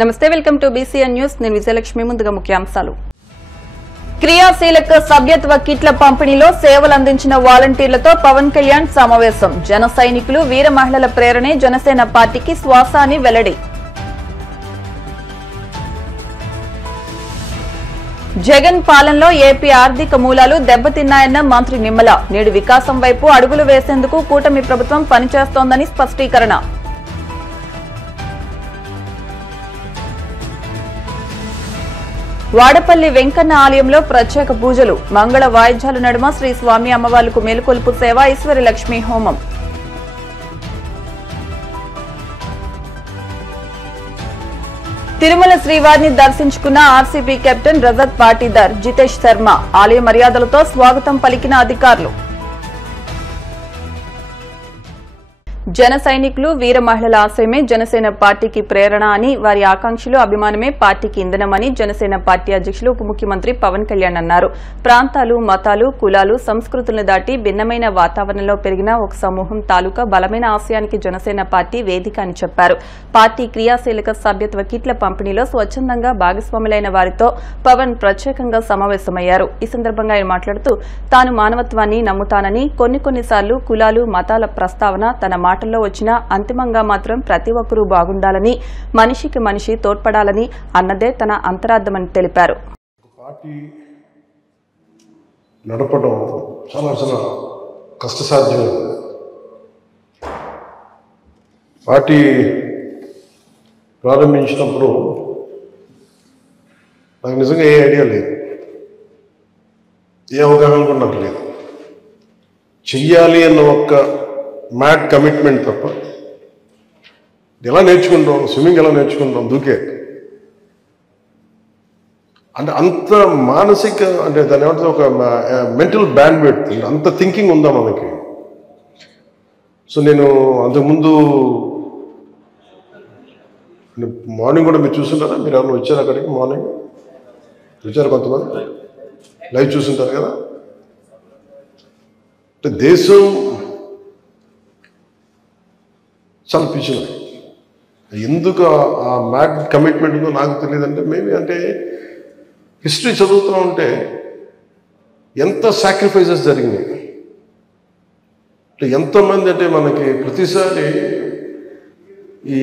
నమస్తే welcome to BCN news నేను విజయలక్ష్మి ముందుగా ముఖ్యాంశాలు క్రియాశీలక సభ్యత్వ కిట్ల పంపిణీలో సేవలు అందించిన వాలంటీర్లతో పవన్ కళ్యాణ్ సమావేశం జన సైనికులు వీర మహిళల ప్రేరణే జనసేన పార్టీకి శ్వాస అని వెల్లడి జగన్ పాలనలో ఏపీ ఆర్థిక మూలాలు దెబ్బతిన్నాయన్న మంత్రి నిమ్మల నేడు వికాసం వైపు అడుగులు వేసేందుకు కూటమి ప్రభుత్వం పనిచేస్తోందని స్పష్టీకరణ వాడపల్లి వెంకన్న ఆలయంలో ప్రత్యేక పూజలు మంగళ వాయిద్యాల నడుమ శ్రీ స్వామి అమ్మవార్లకు మేలుకొలుపు సేవ ఈశ్వరి లక్ష్మీ హోమం తిరుమల శ్రీవారిని దర్శించుకున్న ఆర్సీబీ కెప్టెన్ రజత్ పాటీదార్ జితేష్ శర్మ ఆలయ మర్యాదలతో స్వాగతం పలికిన అధికారులు జన సైనికులు వీర మహిళల ఆశయమే జనసేన పార్టీకి ప్రేరణ అని వారి ఆకాంక్షలు అభిమానమే పార్టీకి ఇంధనమని జనసేన పార్టీ అధ్యక్షులు ఉప ముఖ్యమంత్రి పవన్ కళ్యాణ్ అన్నారు. ప్రాంతాలు మతాలు కులాలు సంస్కృతులను దాటి భిన్నమైన వాతావరణంలో పెరిగిన ఒక సమూహం తాలూకా బలమైన ఆశయానికి జనసేన పార్టీ వేదిక అని చెప్పారు. పార్టీ క్రియాశీలక సభ్యత్వ కిట్ల పంపిణీలో స్వచ్ఛందంగా భాగస్వాములైన వారితో పవన్ ప్రత్యేకంగా సమావేశమయ్యారు. ఈ సందర్భంగా ఆయన మాట్లాడుతూ తాను మానవత్వాన్ని నమ్ముతానని కొన్నిసార్లు కులాలు మతాల ప్రస్తావన తన మాటల్లో వచ్చినా అంతిమంగా మాత్రం ప్రతి ఒక్కరూ బాగుండాలని మనిషికి మనిషి తోడ్పడాలని అన్నదే తన అంతరార్థమని తెలిపారు. పార్టీ నడపడం చాలా చాలా కష్టసాధ్యమే. పార్టీ ప్రారంభించినప్పుడు నాకు నిజంగా ఏ ఐడియా లేదు, ఏ అవగాహన కూడా నాకు లేదు. చెయ్యాలి అన్న ఒక్క మ్యాడ్ కమిట్మెంట్ తప్ప ఎలా నేర్చుకుంటాం, స్విమ్మింగ్ ఎలా నేర్చుకుంటాం, దూకే అంటే అంత మానసిక అంటే దాని ఏమంటే ఒక మెంటల్ బ్యాండ్విడ్త్ అంత థింకింగ్ ఉందా మనకి. సో నేను అంతకుముందు మార్నింగ్ కూడా మీరు చూస్తుంటారా, మీరు ఎవరైనా వచ్చారు అక్కడికి? మార్నింగ్ వచ్చారు కొంతమంది, లైవ్ చూస్తుంటారు కదా. అంటే దేశం చాలా పిచ్చిన ఎందుకు ఆ మ్యాడ్ కమిట్మెంట్ ఉందో నాకు తెలియదంటే మేబీ అంటే హిస్టరీ చదువుతూ ఉంటే ఎంత సాక్రిఫైసెస్ జరిగినాయి అంటే ఎంతమంది అంటే మనకి ప్రతిసారి ఈ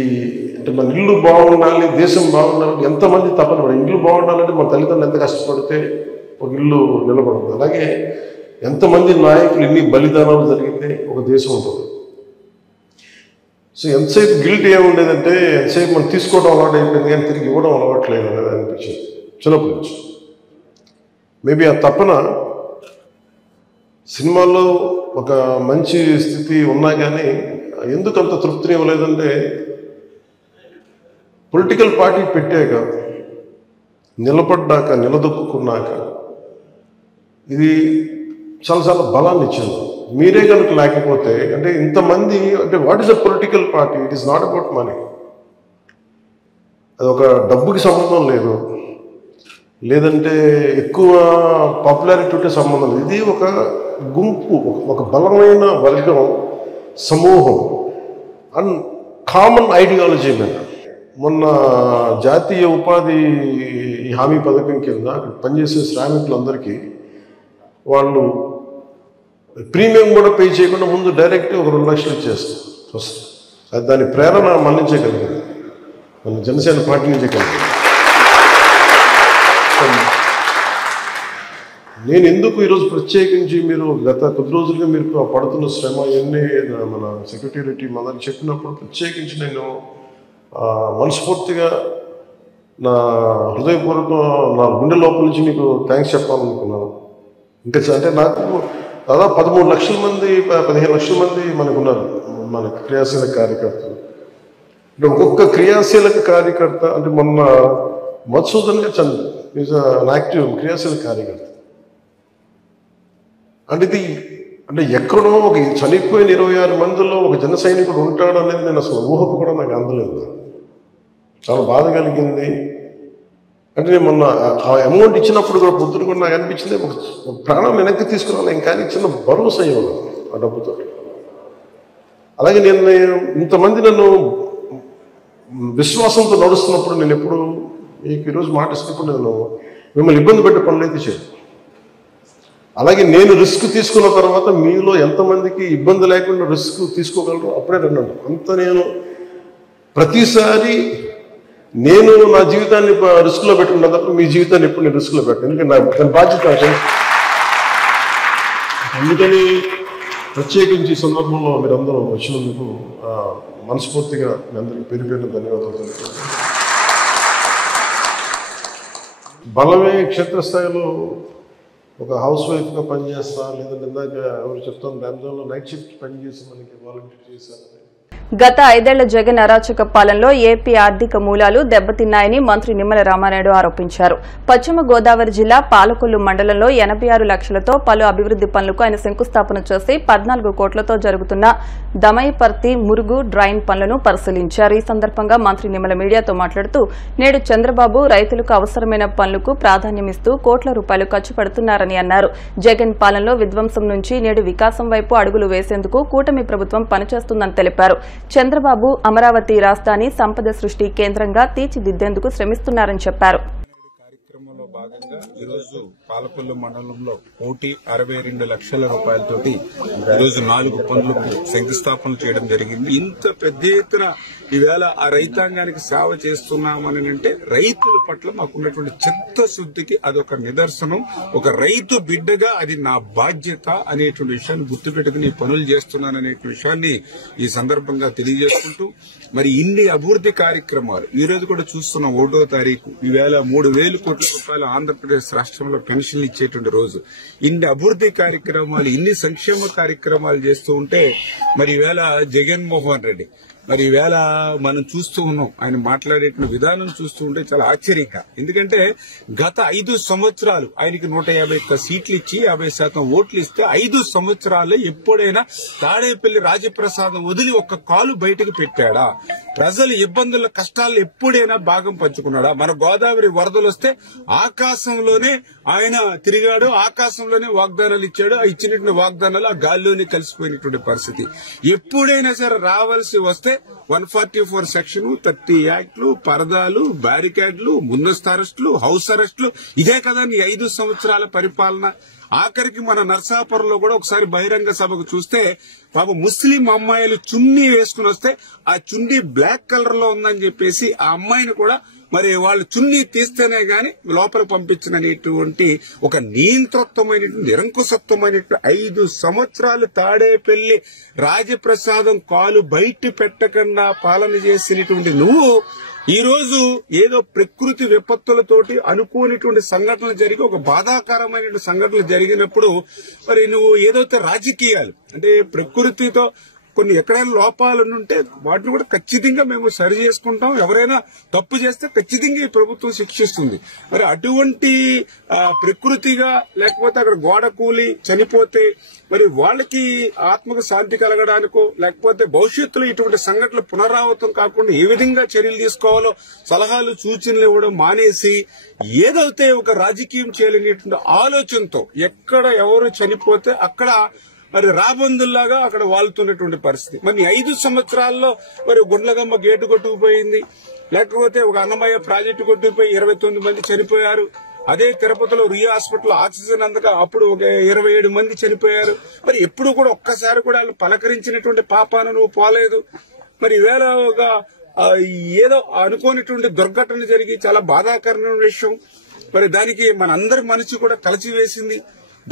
అంటే మన ఇల్లు బాగుండాలి, దేశం బాగుండాలి, ఎంతమంది తప్పన ఇల్లు బాగుండాలంటే మన తల్లిదండ్రులు ఎంత కష్టపడితే ఒక ఇల్లు నిలబడుతుంది. అలాగే ఎంతమంది నాయకులు ఎన్ని బలిదానాలు జరిగితే ఒక దేశం ఉంటుంది. సో ఎంతసేపు గిల్ట్ ఏముండేదంటే ఎంతసేపు మనం తీసుకోవడం అలవాటు అయిపోయింది కానీ తిరిగి ఇవ్వడం అలవాట్లేదు అనేది అనిపించింది చిన్నప్పటి నుంచి. మేబీ ఆ తపన సినిమాల్లో ఒక మంచి స్థితి ఉన్నా కానీ ఎందుకు అంత తృప్తిని ఇవ్వలేదంటే పొలిటికల్ పార్టీ పెట్టాక నిలబడ్డాక నిలదొక్కున్నాక ఇది చాలా చాలా బలాన్ని ఇచ్చింది. మీరే కనుక లేకపోతే అంటే ఇంతమంది అంటే what is a political party? It is not about money. అది ఒక డబ్బుకి సంబంధం లేదు, లేదంటే ఎక్కువ పాపులారిటీ ఉంటే సంబంధం లేదు. ఇది ఒక గుంపు, ఒక బలమైన వర్గం, సమూహం అండ్ కామన్ ఐడియాలజీ మీద. మొన్న జాతీయ ఉపాధి హామీ పథకం కింద పనిచేసే శ్రామికులందరికీ వాళ్ళు ప్రీమియం కూడా పే చేయకుండా ముందు డైరెక్ట్ ఒక 2 లక్షలు ఇచ్చేస్తాం ఫస్ట్. అది దాని ప్రేరణ మళ్ళించగలిగింది, మన జనసేన పార్టీ నుంచే కలిగింది. నేను ఎందుకు ఈరోజు ప్రత్యేకించి మీరు గత కొద్ది రోజులుగా మీరు పడుతున్న శ్రమ ఇవన్నీ మన సెక్రటరీ మన చెప్పినప్పుడు ప్రత్యేకించి నేను మనస్ఫూర్తిగా నా హృదయపూర్వక నా గుండె లోపల నుంచి మీకు థ్యాంక్స్ చెప్పాలనుకున్నాను. ఇంకా అంటే నాకు దాదాపు 13 లక్షల మంది 15 లక్షల మంది మనకున్నారు మన క్రియాశీలక కార్యకర్తలు. అంటే ఒక్కొక్క క్రియాశీలక కార్యకర్త అంటే మొన్న మధుసూదన్గా చంద్ర ఈజ్ అన్ యాక్టివ్ క్రియాశీలక కార్యకర్త. అంటే ఇది అంటే ఎక్కడో ఒక చనిపోయిన 26 మందిలో ఒక జన సైనికుడు ఉంటాడు అనేది నేను అసలు ఊహకు కూడా నాకు అందలేదు. చాలా బాధ కలిగింది. అంటే నేను మొన్న ఆ అమౌంట్ ఇచ్చినప్పుడు కూడా పొద్దున కూడా నాకు అనిపించింది ఒక ప్రాణం వెనక్కి తీసుకున్నాను, ఇంకా చిన్న భరోసా అయ్యేవాడు ఆ డబ్బుతో. అలాగే నేను ఇంతమంది నన్ను విశ్వాసంతో నడుస్తున్నప్పుడు నేను ఎప్పుడు మీకు ఈరోజు మాట ఇస్తున్నప్పుడు నేను మిమ్మల్ని ఇబ్బంది పెట్టే పనులు అయితే చేయను. అలాగే నేను రిస్క్ తీసుకున్న తర్వాత మీలో ఎంతమందికి ఇబ్బంది లేకుండా రిస్క్ తీసుకోగలరు అప్పుడే రండి. అంత నేను ప్రతిసారి నేను నా జీవితాన్ని రిస్క్లో పెట్టుకున్న తప్ప మీ జీవితాన్ని ఎప్పుడు నేను రిస్క్లో పెట్టాను. ఎందుకంటే నా బాధ్యత. అందుకని ప్రత్యేకించి ఈ సందర్భంలో మీరందరూ వచ్చినందుకు మనస్ఫూర్తిగా మీ అందరికీ పేరు పేరున ధన్యవాదాలు తెలుపుతున్నాను. బలమే క్షేత్రస్థాయిలో ఒక హౌస్ వైఫ్గా పనిచేస్తా, లేదంటే ఇందాక ఎవరు చెప్తాను రంజాన్లో నైట్ షిఫ్ట్ పనిచేసి మనకి వాలంటీర్ చేశారని. గత 5 ఏళ్ల జగన్ అరాచక పాలనలో ఏపీ ఆర్థిక మూలాలు దెబ్బతిన్నాయని మంత్రి నిమ్మల రామానాయుడు ఆరోపించారు. పశ్చిమ గోదావరి జిల్లా పాలకొల్లు మండలంలో 86 లక్షలతో పలు అభివృద్ది పనులకు ఆయన శంకుస్థాపన చేసి 14 కోట్లతో జరుగుతున్న దమైపర్తి మురుగు డ్రైన్ పనులను పరిశీలించారు. ఈ సందర్భంగా మంత్రి నిమ్మల మీడియాతో మాట్లాడుతూ నేడు చంద్రబాబు రైతులకు అవసరమైన పనులకు ప్రాధాన్యమిస్తూ కోట్ల రూపాయలు ఖర్చు పెడుతున్నారని అన్నారు. జగన్ పాలనలో విధ్వంసం నుంచి నేడు వికాసం వైపు అడుగులు వేసేందుకు కూటమి ప్రభుత్వం పనిచేస్తుందని తెలిపారు. చంద్రబాబు అమరావతి రాజధాని సంపద సృష్టి కేంద్రంగా తీర్చిదిద్దేందుకు శ్రమిస్తున్నారని చెప్పారు. కార్యక్రమంలో భాగంగా ఈరోజు పాలకొల్లు మండలంలో 162 లక్షల రూపాయలతోటి ఈరోజు 4 పనులకు శంకుస్థాపన చేయడం జరిగింది. ఇంత పెద్ద ఎత్తున ఈవేళ ఆ రైతాంగానికి సేవ చేస్తున్నామని అంటే రైతుల పట్ల మాకున్నటువంటి చిత్తశుద్ధికి అదొక నిదర్శనం. ఒక రైతు బిడ్డగా అది నా బాధ్యత అనేటువంటి విషయాన్ని గుర్తుపెట్టుకుని పనులు చేస్తున్నాననే విషయాన్ని ఈ సందర్భంగా తెలియజేసుకుంటూ మరి ఇన్ని అభివృద్ది కార్యక్రమాలు ఈ రోజు కూడా చూస్తున్నాం. 1వ తారీఖు ఈవేళ 3,000 కోట్ల రూపాయలు ఆంధ్రప్రదేశ్ రాష్ట్రంలో పెన్షన్లు ఇచ్చేటువంటి రోజు. ఇన్ని అభివృద్ది కార్యక్రమాలు, ఇన్ని సంక్షేమ కార్యక్రమాలు చేస్తూ ఉంటే మరి ఈవేళ జగన్మోహన్ రెడ్డి మరి ఈవేళ మనం చూస్తూ ఉన్నాం. ఆయన మాట్లాడేటువంటి విధానం చూస్తూ ఉంటే చాలా ఆశ్చర్యంగా. ఎందుకంటే గత 5 సంవత్సరాలు ఆయనకి 151 సీట్లు ఇచ్చి 50% ఓట్లు ఇస్తే 5 సంవత్సరాలు ఎప్పుడైనా తాడేపల్లి రాజప్రసాదం వదిలి ఒక్క కాలు బయటకు పెట్టాడా? ప్రజలు ఇబ్బందుల కష్టాలు ఎప్పుడైనా భాగం పంచుకున్నాడా? మన గోదావరి వరదలు వస్తే ఆకాశంలోనే ఆయన తిరిగాడు, ఆకాశంలోనే వాగ్దానాలు ఇచ్చాడు. ఆ ఇచ్చినటువంటి వాగ్దానాలు ఆ గాల్లోనే కలిసిపోయినటువంటి పరిస్థితి. ఎప్పుడైనా సరే రావాల్సి వస్తే 144 సెక్షన్, 30 యాక్ట్లు, పరదాలు, బ్యారికేడ్లు, ముందస్తు అరెస్టులు, హౌస్ అరెస్టులు, ఇదే కదా నీ 5 సంవత్సరాల పరిపాలన. ఆఖరికి మన నర్సాపురంలో కూడా ఒకసారి బహిరంగ సభకు చూస్తే పాప ముస్లిం అమ్మాయిలు చున్నీ వేసుకుని వస్తే ఆ చున్నీ బ్లాక్ కలర్ లో ఉందని చెప్పేసి ఆ అమ్మాయిని కూడా మరి వాళ్ళు చున్నీ తీస్తేనే గాని లోపల పంపించినటువంటి ఒక నియంతృత్వమైనటువంటి నిరంకుశత్వమైనటువంటి 5 సంవత్సరాలు తాడేపల్లి రాజప్రసాదం కాలు బయట పెట్టకుండా పాలన చేసినటువంటి నువ్వు ఈ రోజు ఏదో ప్రకృతి విపత్తులతోటి అనుకోనిటువంటి సంఘటనలు జరిగి ఒక బాధాకరమైన సంఘటనలు జరిగినప్పుడు మరి నువ్వు ఏదైతే రాజకీయాలు అంటే ప్రకృతితో కొన్ని ఎక్కడైనా లోపాలు ఉంటే వాటిని కూడా ఖచ్చితంగా మేము సరి చేసుకుంటాం. ఎవరైనా తప్పు చేస్తే ఖచ్చితంగా ఈ ప్రభుత్వం శిక్షిస్తుంది. మరి అటువంటి ప్రకృతిగా లేకపోతే అక్కడ గోడ కూలి చనిపోతే మరి వాళ్ళకి ఆత్మకు శాంతి కలగడానికో లేకపోతే భవిష్యత్తులో ఇటువంటి సంఘటనలు పునరావృతం కాకుండా ఏ విధంగా చర్యలు తీసుకోవాలో సలహాలు సూచనలు ఇవ్వడం మానేసి ఏదైతే ఒక రాజకీయం చేయలేనటువంటి ఆలోచనతో ఎక్కడ ఎవరు చనిపోతే అక్కడ మరి రాబందుల్లాగా అక్కడ వాళ్తున్నటువంటి పరిస్థితి. మరి 5 సంవత్సరాల్లో మరి గుండ్లగమ్మ గేటు కొట్టుకుపోయింది, లేకపోతే ఒక అన్నమయ్య ప్రాజెక్టు కొట్టుకుపోయి 29 మంది చనిపోయారు. అదే తిరుపతిలో రియా హాస్పిటల్ ఆక్సిజన్ అందక అప్పుడు ఒక 27 మంది చనిపోయారు. మరి ఎప్పుడు కూడా ఒక్కసారి కూడా వాళ్ళు పలకరించినటువంటి పాపాన నువ్వు పోలేదు. మరి ఈవేళ ఒక ఏదో అనుకోనిటువంటి దుర్ఘటన జరిగి చాలా బాధాకరమైన విషయం. మరి దానికి మనందరి మనసు కూడా కలిసివేసింది.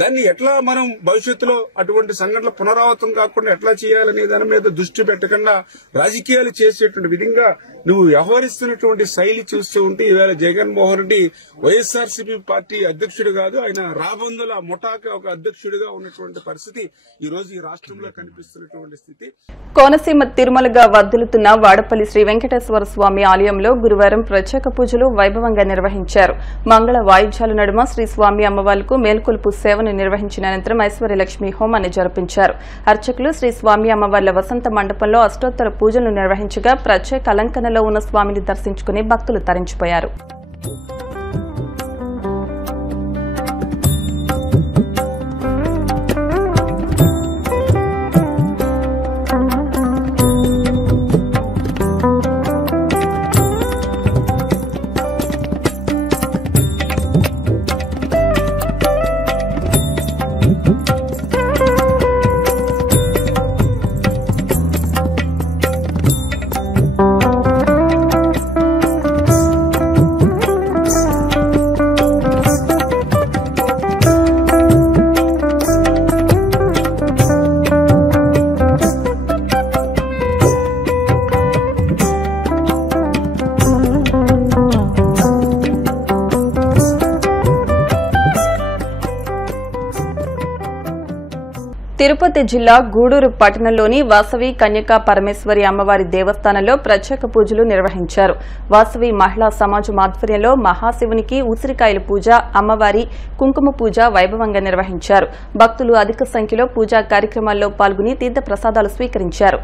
దాన్ని ఎట్లా మనం భవిష్యత్తులో అటువంటి సంఘటనలు పునరావృతం కాకుండా ఎట్లా చేయాలనే దాని మీద దృష్టి పెట్టకుండా రాజకీయాలు చేసేటువంటి విధంగా నువ్వు వ్యవహరిస్తున్నటువంటి శైలి చూస్తూ ఉంటే ఈవేళ జగన్మోహన్ రెడ్డి వైఎస్ఆర్సీపీ పార్టీ అధ్యక్షుడు కాదు, ఆయన రాబందుల ముఠాకి ఒక అధ్యక్షుడిగా ఉన్నటువంటి పరిస్థితి ఈ రోజు ఈ రాష్ట్రంలో కనిపిస్తున్నటువంటి స్థితి. కోనసీమ తిరుమలగా వర్ధిల్లుతున్న వాడపల్లి శ్రీ వెంకటేశ్వర స్వామి ఆలయంలో గురువారం ప్రత్యేక పూజలు వైభవంగా నిర్వహించారు. మంగళ వాయిద్యాల నడుమ శ్రీ స్వామి అమ్మవార్లకు మేల్కొలుపు సేవను నిర్వహించిన అనంతరం ఐశ్వర్యలక్ష్మి హోమాన్ని జరిపించారు. అర్చకులు శ్రీ స్వామి అమ్మవార్ల వసంత మండపంలో అష్టోత్తర పూజలు నిర్వహించగా ప్రత్యేక అలంకరణలో ఉన్న స్వామిని దర్శించుకుని భక్తులు తరించిపోయారు. తిరుపతి జిల్లా గూడూరు పట్టణంలోని వాసవి కన్యకా పరమేశ్వరి అమ్మవారి దేవస్థానంలో ప్రత్యేక పూజలు నిర్వహించారు. వాసవి మహిళా సమాజం ఆధ్వర్యంలో మహాశివునికి ఉసిరికాయల పూజ, అమ్మవారి కుంకుమ పూజ వైభవంగా నిర్వహించారు. భక్తులు అధిక సంఖ్యలో పూజా కార్యక్రమాల్లో పాల్గొని తీర్థ ప్రసాదాలు స్వీకరించారు.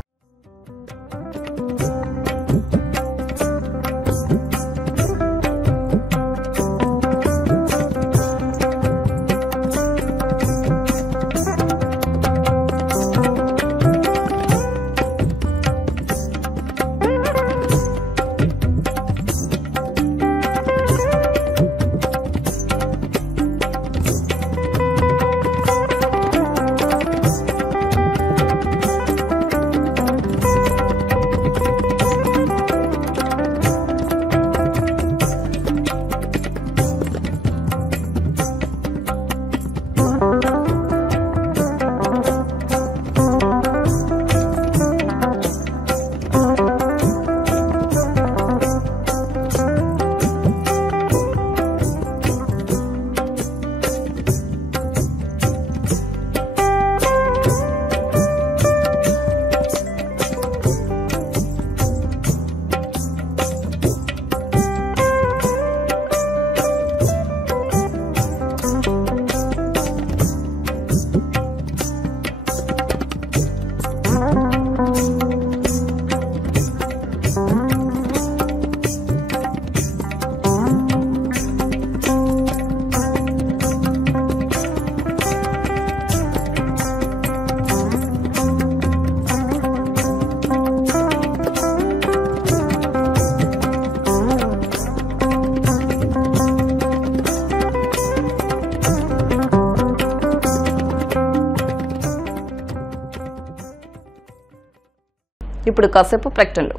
ఇప్పుడు కాసేపు ప్రకటనలు.